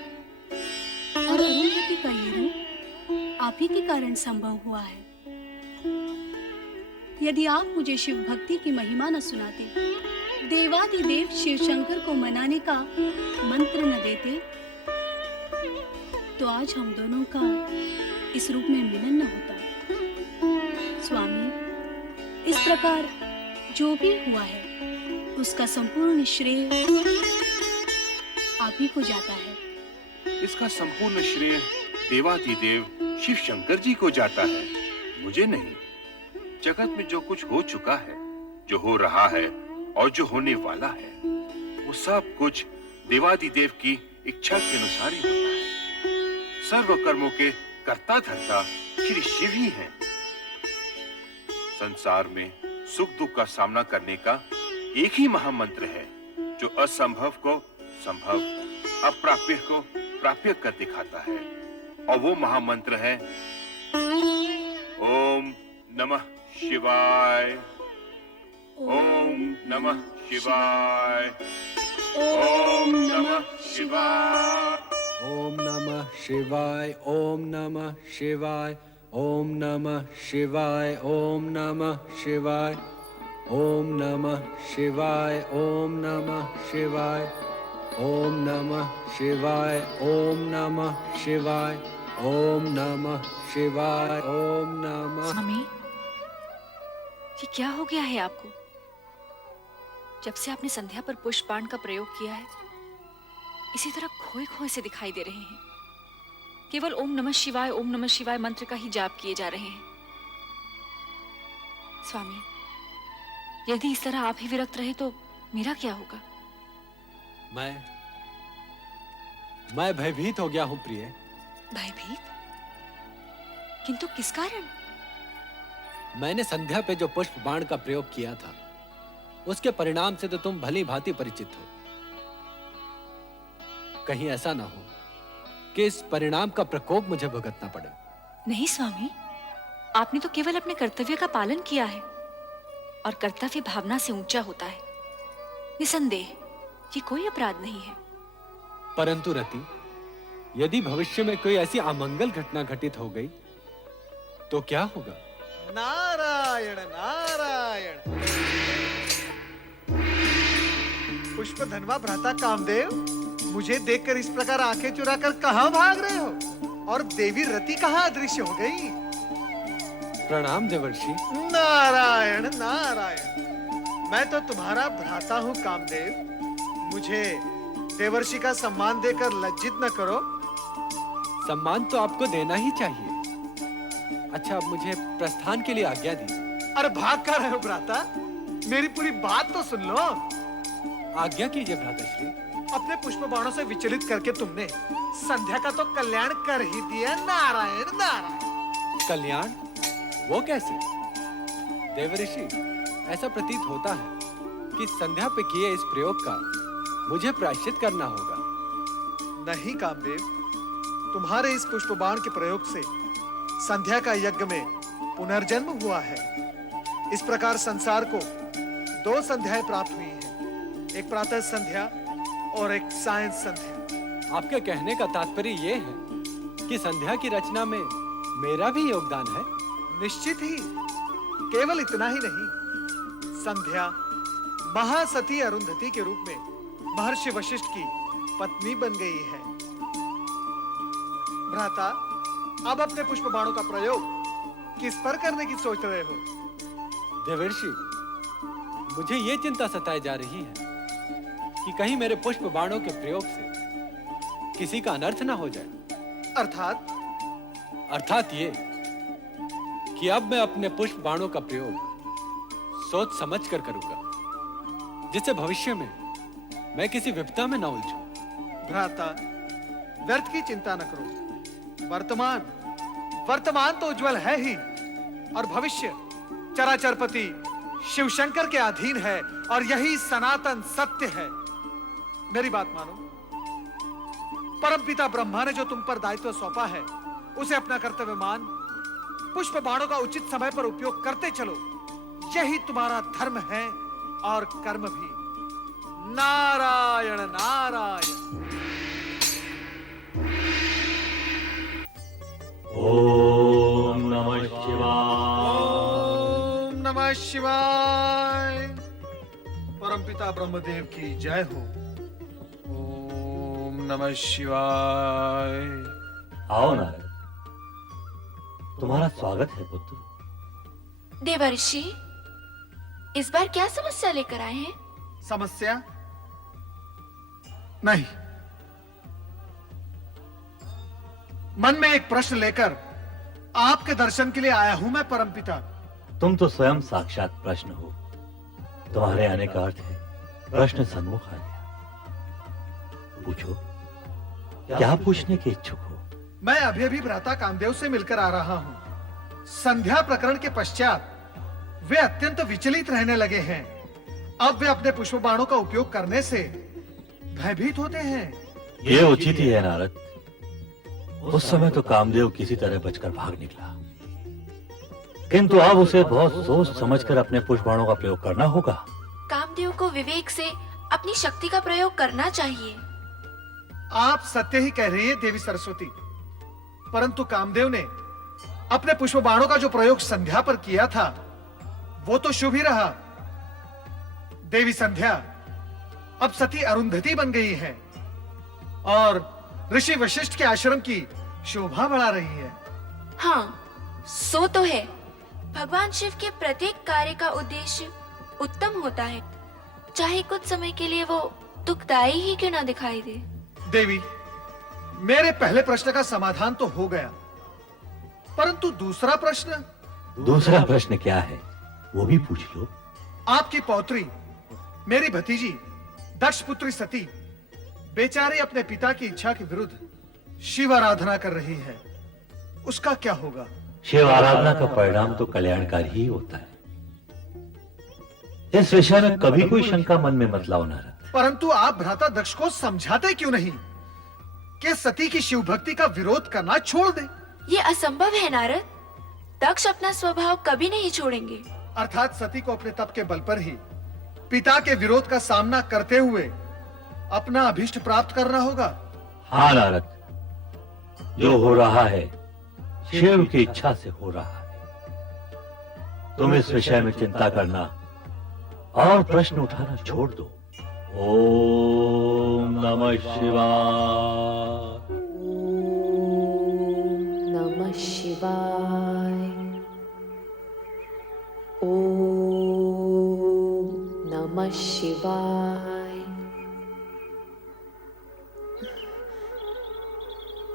और अरुंधति का ये रूप आप ही के कारण संभव हुआ है। यदि आप मुझे शिव भक्ति की महिमा न सुनाते, देवादिदेव शिव शंकर को मनाने का मंत्र न देते, तो आज हम दोनों का इस रूप में मिलन न होता। स्वामी, इस प्रकार जो भी हुआ है उसका संपूर्ण श्रेय आप ही को जाता है। इसका संपूर्ण श्रेय देवादिदेव शिव शंकर जी को जाता है, मुझे नहीं। जगत में जो कुछ हो चुका है, जो हो रहा है और जो होने वाला है, वो सब कुछ देवादिदेव की इच्छा के अनुसार ही होता है। सर्व कर्मों के कर्ता धर्ता श्री शिव ही हैं। संसार में सुख दुख का सामना करने का एक ही महामंत्र है जो असंभव को संभव, अप्राप्य को प्राप्य कर दिखाता है, और वो महामंत्र है ओम नमः शिवाय, ओम नमः शिवाय, ओम नमः शिवाय, ओम नमः शिवाय, ओम नमः शिवाय, ओम नमः शिवाय, ओम नमः शिवाय, ओम नमः शिवाय, ओम नमः शिवाय, ओम नमः शिवाय, ओम नमः शिवाय, ओम नमः शिवाय, ओम नमः। स्वामी, ये क्या हो गया है आपको? जब से आपने संध्या पर पुष्प बाण का प्रयोग किया है, इसी तरह खोए खोए से दिखाई दे रहे हैं। केवल ओम नमः शिवाय, ओम नमः शिवाय मंत्र का ही जाप किए जा रहे हैं। स्वामी, यदि इस तरह आप ही विरक्त रहे तो मेरा क्या होगा? मैं भयभीत हो गया हूं प्रिय। भयभीत? किंतु किस कारण? मैंने संध्या पे जो पुष्प बाण का प्रयोग किया था, उसके परिणाम से तो तुम भली भांति परिचित हो। कहीं ऐसा ना हो कि इस परिणाम का प्रकोप मुझे भुगतना पड़े। नहीं स्वामी, आपने तो केवल अपने कर्तव्य का पालन किया है, और कर्तव्य भावना से ऊंचा होता है। निसंदेह ये कोई अपराध नहीं है। परंतु रति, यदि भविष्य में कोई ऐसी अमंगल घटना घटित हो गई तो क्या होगा? नारायण नारायण। पुष्प धनवा भ्राता कामदेव, मुझे देखकर इस प्रकार आंखें चुराकर कहां भाग रहे हो? और देवी रति कहां अदृश्य हो गई? प्रणाम देवर्षि। नारायण नारायण। मैं तो तुम्हारा भ्राता हूं कामदेव, मुझे देवर्षि का सम्मान देकर लज्जित न करो। सम्मान तो आपको देना ही चाहिए। अच्छा, अब मुझे प्रस्थान के लिए आज्ञा दीजिए। अरे भाग कर रहे हो भ्राता? मेरी पूरी बात तो सुन लो। आज्ञा कीजिए भ्राताश्री। अपने पुष्प बाणों से विचलित करके तुमने संध्या का तो कल्याण कर ही दिया। नारायण नारायण। कल्याण? वो कैसे? देवऋषि, ऐसा प्रतीत होता है कि संध्या पे किए इस प्रयोग का मुझे प्रायश्चित करना होगा। नहीं कामदेव, तुम्हारे इस पुष्प बाण के प्रयोग से संध्या का यज्ञ में पुनर्जन्म हुआ है। इस प्रकार संसार को 2 संध्याएं प्राप्त हुई हैं, एक प्रातः संध्या और एक सायं संध्या। आपके कहने का तात्पर्य ये है कि संध्या की रचना में मेरा भी योगदान है? निश्चित ही। केवल इतना ही नहीं, संध्या महासती अरुंधति के रूप में महर्षि वशिष्ठ की पत्नी बन गई है। भ्राता, अब अपने पुष्प बाणों का प्रयोग किस पर करने की सोच रहे हो? देवर्षि, मुझे ये चिंता सताए जा रही है कि कहीं मेरे पुष्प बाणों के प्रयोग से किसी का अनर्थ ना हो जाए। अर्थात? अर्थात ये कि अब मैं अपने पुष्प बाणों का प्रयोग सोच समझ कर करूंगा, जिससे भविष्य में मैं किसी विपदा में न उलझूं। भ्राता, व्यर्थ की चिंता न करो। वर्तमान तो उज्जवल है ही, और भविष्य चराचरपति शिव शंकर के अधीन है, और यही सनातन सत्य है। मेरी बात मानो। परमपिता ब्रह्मा ने जो तुम पर दायित्व सौंपा है, उसे अपना कर्तव्य मान पुष्प बाणों का उचित समय पर उपयोग करते चलो। यही तुम्हारा धर्म है और कर्म भी। नारायण नारायण। ओम नमः शिवाय। ओम नमः शिवाय। परमपिता ब्रह्मदेव की जय हो। ओम नमः शिवाय। आओ नारद, तुम्हारा स्वागत है पुत्र। देवर्षि, इस बार क्या समस्या लेकर आए हैं? समस्या नहीं, मन में एक प्रश्न लेकर आपके दर्शन के लिए आया हूं मैं परमपिता। तुम तो स्वयं साक्षात प्रश्न हो। तुम्हारे आने का अर्थ है प्रश्न सन्मुख आ गया। पूछो, क्या पूछने के इच्छुक हो? मैं अभी अभी भ्राता कामदेव से मिलकर आ रहा हूं। संध्या प्रकरण के पश्चात वे अत्यंत विचलित रहने लगे हैं। अब वे अपने पुष्प बाणों का उपयोग करने से भयभीत होते हैं। ये उचित ही है नारद। उस समय तो कामदेव किसी तरह बचकर भाग निकला, किंतु अब उसे बहुत सोच समझकर अपने पुष्प बाणों का प्रयोग करना होगा। कामदेव को विवेक से अपनी शक्ति का प्रयोग करना चाहिए। आप सत्य ही कह रही हैं देवी सरस्वती, परंतु कामदेव ने अपने पुष्प बाणों का जो प्रयोग संध्या पर किया था, वो तो शुभ ही रहा। देवी संध्या अब सती अरुंधति बन गई है और ऋषि वशिष्ठ के आश्रम की शोभा बढ़ा रही है। हाँ, सो तो है। भगवान शिव के प्रत्येक कार्य का उद्देश्य उत्तम होता है, चाहे कुछ समय के लिए वो दुखदायी ही क्यों ना दिखाई दे। देवी, मेरे पहले प्रश्न का समाधान तो हो गया, परंतु दूसरा प्रश्न? दूसरा प्रश्न क्या है, वो भी पूछ लो। आपकी पौत्री, मेरी भतीजी दक्ष पुत्री सती, बेचारी अपने पिता की इच्छा के विरुद्ध शिव आराधना कर रही है। उसका क्या होगा? शिव आराधना का परिणाम तो कल्याणकारी ही होता है। इस विषय में कभी कोई शंका मन में मत लाओ नारद। परंतु आप भ्राता दक्ष को समझाते क्यों नहीं कि सती की शिव भक्ति का विरोध करना छोड़ दे? ये असंभव है नारद। दक्ष अपना स्वभाव कभी नहीं छोड़ेंगे। अर्थात सती को अपने तप के बल पर ही पिता के विरोध का सामना करते हुए अपना अभीष्ट प्राप्त करना होगा। हाँ नारद, जो हो रहा है शिव की इच्छा से हो रहा है। तुम इस विषय में चिंता करना और प्रश्न उठाना छोड़ दो। ओम नमः शिवाय। नमः शिवाय। ओम नमः शिवाय।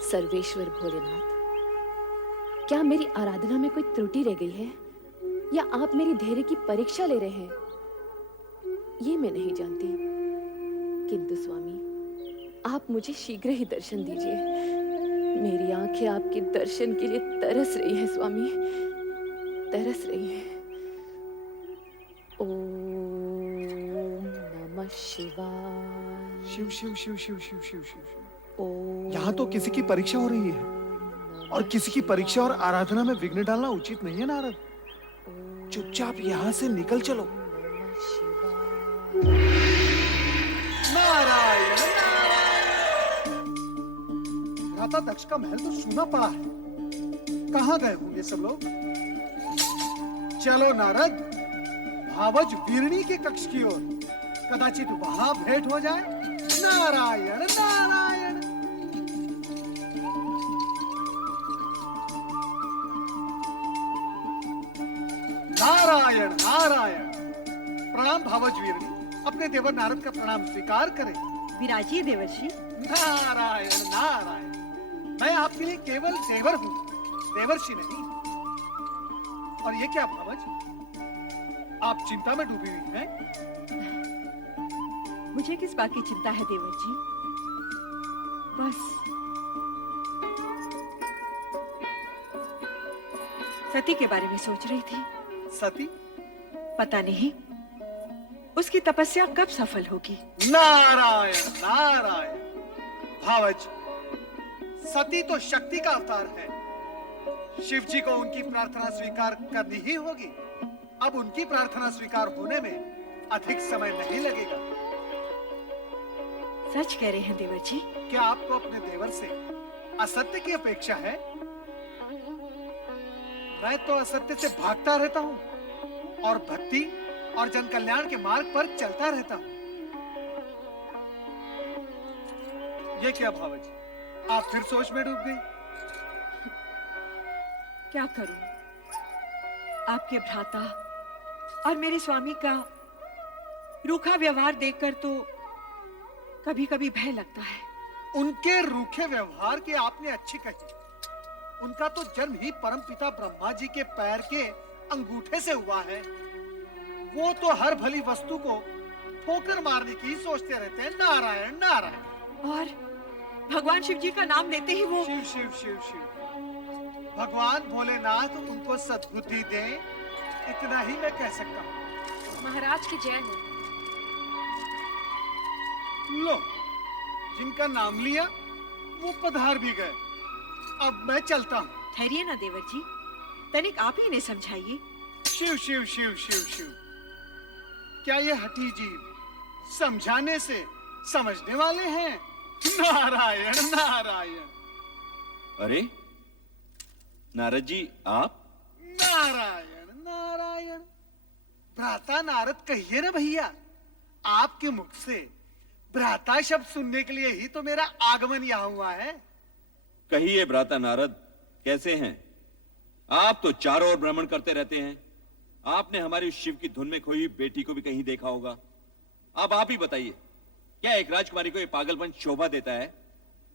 सर्वेश्वर भोलेनाथ, क्या मेरी आराधना में कोई त्रुटि रह गई है, या आप मेरी धैर्य की परीक्षा ले रहे हैं? ये मैं नहीं जानती, किंतु स्वामी आप मुझे शीघ्र ही दर्शन दीजिए। मेरी आंखें आपके दर्शन के लिए तरस रही हैं स्वामी, तरस रही हैं। ओम नमः शिवाय। शिव शिव शिव शिव शिव शिव शिव। ओम यहाँ तो किसी की परीक्षा हो रही है और किसी की परीक्षा और आराधना में विघ्न डालना उचित नहीं है नारद। चुपचाप यहाँ से निकल चलो। नमः शिवाय। नारायण भ्राता दक्ष का महल तो सूना पड़ा है, कहाँ गए होंगे सब लोग? चलो नारद, भावज वीरणी के कक्ष की ओर, कदाचित वहां भेंट हो जाए। नारायण नारायण। नारायण नारायण। प्रणाम भावज वीरणी, अपने देवर नारद का प्रणाम स्वीकार करें। विराजिए देवर्षि। नारायण नारायण। मैं आपके लिए केवल देवर हूँ, देवर्षि नहीं। और ये क्या भावज, आप चिंता में डूबी हुई हैं? मुझे किस बात की चिंता है देवर जी? बस सती के बारे में सोच रही थी। सती? पता नहीं उसकी तपस्या कब सफल होगी। नारायण नारायण। भावज, सती तो शक्ति का अवतार है। शिव जी को उनकी प्रार्थना स्वीकार करनी ही होगी। अब उनकी प्रार्थना स्वीकार होने में अधिक समय नहीं लगेगा। सच कह रहे हैं देवर जी। क्या आपको अपने देवर से असत्य की अपेक्षा है? मैं तो असत्य से भागता रहता हूँ और भक्ति और जन कल्याण के मार्ग पर चलता रहता हूँ। ये क्या भावज, आप फिर सोच में डूब गई? क्या करूं? आपके भ्राता और मेरे स्वामी का रूखा व्यवहार देखकर तो कभी-कभी भय लगता है। उनके रूखे व्यवहार की आपने अच्छी कही। उनका तो जन्म ही परमपिता ब्रह्मा जी के पैर के अंगूठे से हुआ है। वो तो हर भली वस्तु को ठोकर मारने की सोचते रहते हैं। नारायण नारायण। और भगवान शिव जी का नाम लेते ही वो शिव शिव शिव शिव। भगवान भोलेनाथ उनको सद्बुद्धि दें, इतना ही मैं कह सकता हूँ। महाराज की जय हो। लो, जिनका नाम लिया वो पधार भी गए। अब मैं चलता हूँ। ठहरिए ना देवर जी, तनिक आप ही इन्हें समझाइए। शिव शिव शिव शिव शिव। क्या ये हठी जीव समझाने से समझने वाले हैं? नारायण नारायण। अरे नारद जी, आप? नारायण नारायण। भ्राता नारद कहिए ना भैया। आपके मुख से भ्राता शब्द सुनने के लिए ही तो मेरा आगमन यहाँ हुआ है। कहिए भ्राता नारद, कैसे हैं? आप तो चारों ओर भ्रमण करते रहते हैं। आपने हमारी शिव की धुन में खोई बेटी को भी कहीं देखा होगा। अब आप ही बताइए, क्या एक राजकुमारी को ये पागलपन शोभा देता है?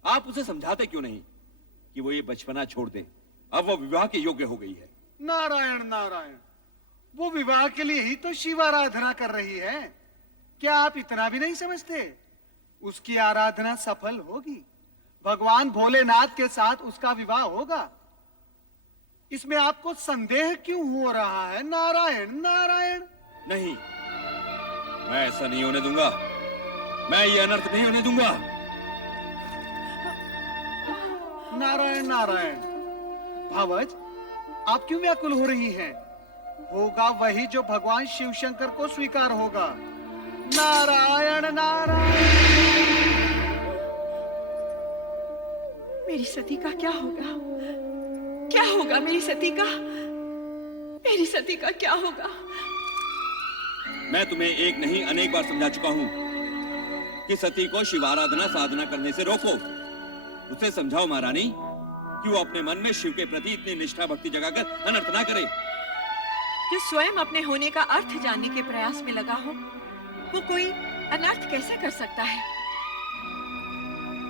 आप उसे समझाते क्यों नहीं कि वो ये बचपना छोड़ दे? अब वो विवाह के योग्य हो गई है। नारायण नारायण। वो विवाह के लिए ही तो शिव आराधना कर रही है। क्या आप इतना भी नहीं समझते? उसकी आराधना सफल होगी। भगवान भोलेनाथ के साथ उसका विवाह होगा। इसमें आपको संदेह क्यों हो रहा है? नारायण नारायण। नहीं, मैं ऐसा नहीं होने दूंगा। मैं ये अनर्थ नहीं होने दूंगा। नारायण नारायण। भावज, आप क्यों व्याकुल हो रही हैं? होगा वही जो भगवान शिव शंकर को स्वीकार होगा। नारायण नारायण। मेरी सती का क्या होगा? क्या होगा मेरी सती का? मेरी सती का क्या होगा? मैं तुम्हें एक नहीं अनेक बार समझा चुका हूं कि सती को शिवाराधना साधना करने से रोको। उसे समझाओ महारानी कि वो अपने मन में शिव के प्रति इतनी निष्ठा भक्ति जगाकर अनर्थ ना करे। जो स्वयं अपने होने का अर्थ जानने के प्रयास में लगा हो, वो कोई अनर्थ कैसे कर सकता है?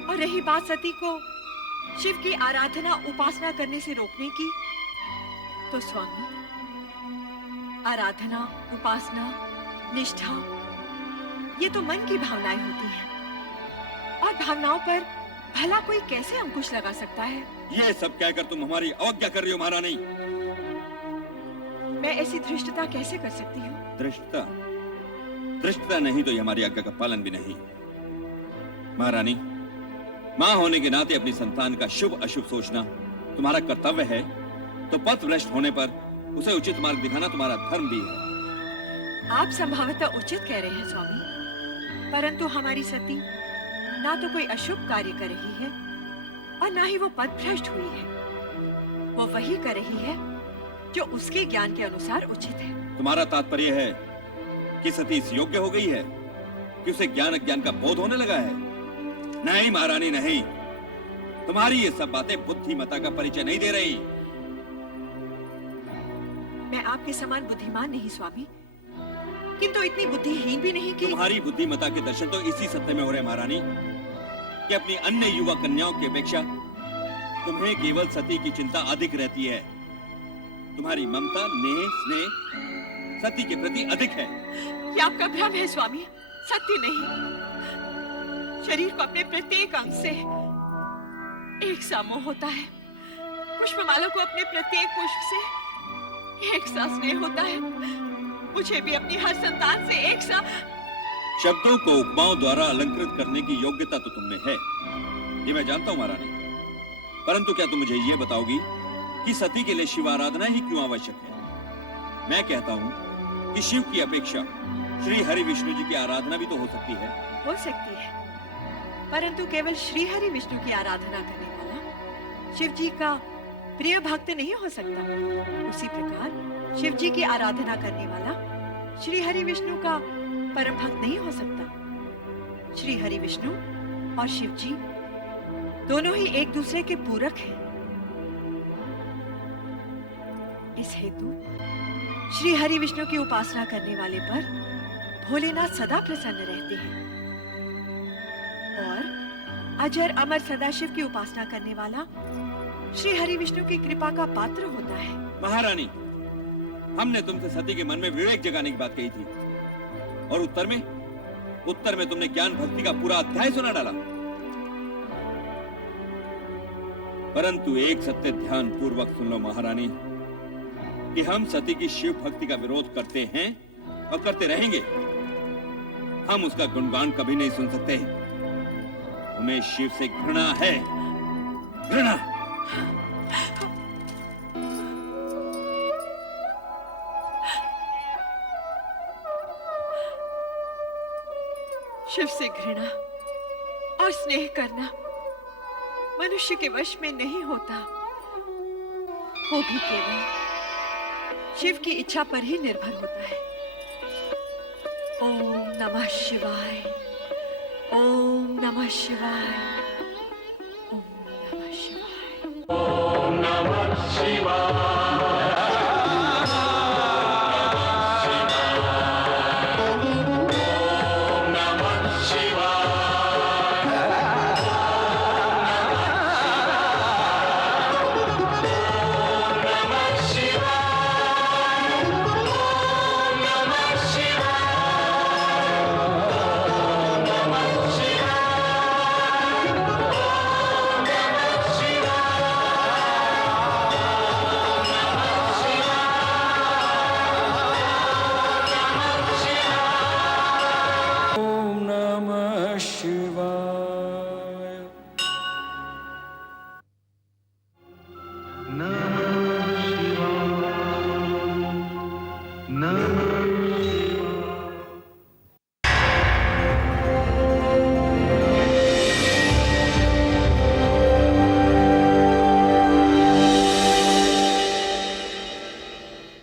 और रही बात सती को शिव की आराधना उपासना करने से रोकने की, तो स्वामी, आराधना उपासना निष्ठा ये तो मन की भावनाएं होती हैं, और भावनाओं पर भला कोई कैसे अंकुश लगा सकता है? ये सब कहकर तुम हमारी अवज्ञा कर रही हो महारानी। मैं ऐसी धृष्टता कैसे कर सकती हूँ? धृष्टता? धृष्टता नहीं तो ये हमारी आज्ञा का पालन भी नहीं। महारानी, माँ होने के नाते अपनी संतान का शुभ अशुभ सोचना तुम्हारा कर्तव्य है, तो पथ भ्रष्ट होने पर उसे उचित मार्ग दिखाना तुम्हारा धर्म भी है। आप संभवतः उचित कह रहे हैं स्वामी, परंतु हमारी सती ना तो कोई अशुभ कार्य कर रही है और ना ही वो पथ भ्रष्ट हुई है। वो वही कर रही है जो उसके ज्ञान के अनुसार उचित है। तुम्हारा तात्पर्य है कि सती इस योग्य हो गई है कि उसे ज्ञान अज्ञान का बोध होने लगा है? नहीं महारानी नहीं, तुम्हारी ये सब बातें बुद्धिमता का परिचय नहीं दे रही। मैं आपके समान बुद्धिमान नहीं स्वामी, किंतु इतनी बुद्धिहीन भी नहीं कि तुम्हारी बुद्धिमता के दर्शन तो इसी सत्य में हो रहे महारानी कि अपनी अन्य युवा कन्याओं की अपेक्षा तुम्हें केवल सती की चिंता अधिक रहती है। तुम्हारी ममता नेह स्नेह सती के प्रति अधिक है। ये आपका भ्रम है स्वामी, सत्य नहीं। शरीर को अपने प्रत्येक अंग से एक सा मोह होता है, पुष्पमाला को अपने प्रत्येक पुष्प से एक सा स्नेह होता है, मुझे भी अपनी हर संतान से एक सा। शब्दों को उपमाओं द्वारा अलंकृत करने की योग्यता तो तुमने है, ये मैं जानता हूँ महारानी, परंतु क्या तुम मुझे ये बताओगी कि सती के लिए शिव आराधना ही क्यों आवश्यक है? मैं कहता हूँ कि शिव की अपेक्षा श्री हरि विष्णु जी की आराधना भी तो हो सकती है। हो सकती है, परंतु केवल श्री हरि विष्णु की आराधना करने वाला शिव जी का प्रिय भक्त नहीं हो सकता। उसी प्रकार शिव जी की आराधना करने वाला श्री हरि विष्णु का परम भक्त नहीं हो सकता। श्री हरि विष्णु और शिव जी दोनों ही एक दूसरे के पूरक हैं। इस हेतु श्री हरि विष्णु की उपासना करने वाले पर भोलेनाथ सदा प्रसन्न रहते हैं, और अजर अमर सदाशिव की उपासना करने वाला श्री हरि विष्णु की कृपा का पात्र होता है। महारानी, हमने तुमसे सती के मन में विवेक जगाने की बात कही थी, और उत्तर में तुमने ज्ञान भक्ति का पूरा अध्याय सुना डाला। परंतु एक सत्य ध्यान पूर्वक सुन लो महारानी, कि हम सती की शिव भक्ति का विरोध करते हैं और करते रहेंगे। हम उसका गुणगान कभी नहीं सुन सकते। हमें शिव से घृणा है, घृणा। शिव से घृणा और स्नेह करना मनुष्य के वश में नहीं होता, वो भी केवल शिव की इच्छा पर ही निर्भर होता है। ओम नमः शिवाय, ओम नमः शिवाय।